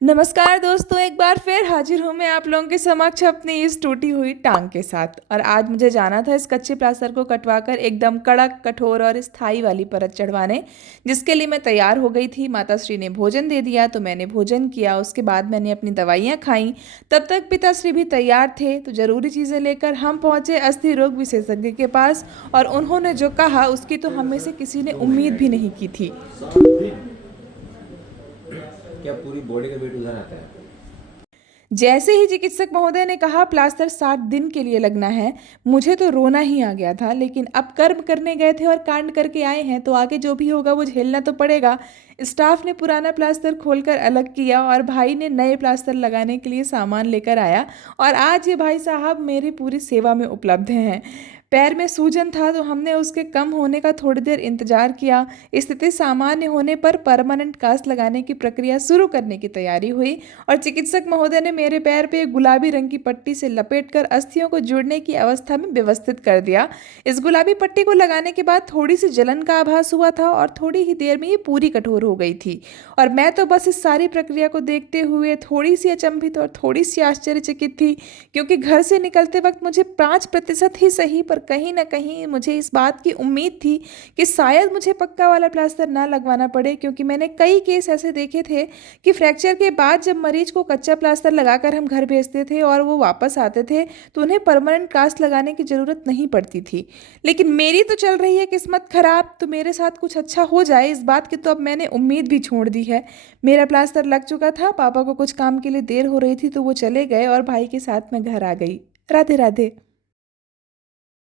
नमस्कार दोस्तों, एक बार फिर हाजिर हूँ मैं आप लोगों के समक्ष अपनी इस टूटी हुई टांग के साथ। और आज मुझे जाना था इस कच्चे प्लास्टर को कटवाकर एकदम कड़क, कठोर और स्थायी वाली परत चढ़वाने, जिसके लिए मैं तैयार हो गई थी। माताश्री ने भोजन दे दिया तो मैंने भोजन किया, उसके बाद मैंने अपनी दवाइयाँ खाई। तब तक पिताश्री भी तैयार थे, तो जरूरी चीज़ें लेकर हम पहुँचे अस्थि रोग विशेषज्ञ के पास। और उन्होंने जो कहा उसकी तो हम में से किसी ने उम्मीद भी नहीं की थी। क्या पूरी बॉडी का वेट उधर आता है? जैसे ही चिकित्सक महोदय ने कहा प्लास्टर 60 दिन के लिए लगना है, मुझे तो रोना ही आ गया था। लेकिन अब कर्म करने गए थे और कांड करके आए हैं, तो आगे जो भी होगा वो झेलना तो पड़ेगा। स्टाफ ने पुराना प्लास्टर खोलकर अलग किया और भाई ने नए प्लास्टर लगाने के लिए सामान लेकर आया। और आज ये भाई साहब मेरी पूरी सेवा में उपलब्ध हैं। पैर में सूजन था तो हमने उसके कम होने का थोड़ी देर इंतजार किया। स्थिति सामान्य होने पर परमानेंट कास्ट लगाने की प्रक्रिया शुरू करने की तैयारी हुई। और चिकित्सक महोदय ने मेरे पैर पे एक गुलाबी रंग की पट्टी से लपेटकर अस्थियों को जुड़ने की अवस्था में व्यवस्थित कर दिया। इस गुलाबी पट्टी को लगाने के बाद थोड़ी सी जलन का आभास हुआ था और थोड़ी ही देर में ये पूरी कठोर हो गई थी। और मैं तो बस इस सारी प्रक्रिया को देखते हुए थोड़ी सी अचंभित और थोड़ी सी आश्चर्यचकित थी, क्योंकि घर से निकलते वक्त मुझे 5% ही सही पर कहीं ना कहीं मुझे इस बात की उम्मीद थी कि शायद मुझे पक्का वाला प्लास्टर ना लगवाना पड़े। क्योंकि मैंने कई केस ऐसे देखे थे कि फ्रैक्चर के बाद जब मरीज को कच्चा प्लास्टर लगाकर हम घर भेजते थे और वो वापस आते थे तो उन्हें परमानेंट कास्ट लगाने की ज़रूरत नहीं पड़ती थी। लेकिन मेरी तो चल रही है किस्मत खराब, तो मेरे साथ कुछ अच्छा हो जाए इस बात की तो अब मैंने उम्मीद भी छोड़ दी है। मेरा प्लास्टर लग चुका था, पापा को कुछ काम के लिए देर हो रही थी तो वो चले गए और भाई के साथ मैं घर आ गई। राधे राधे।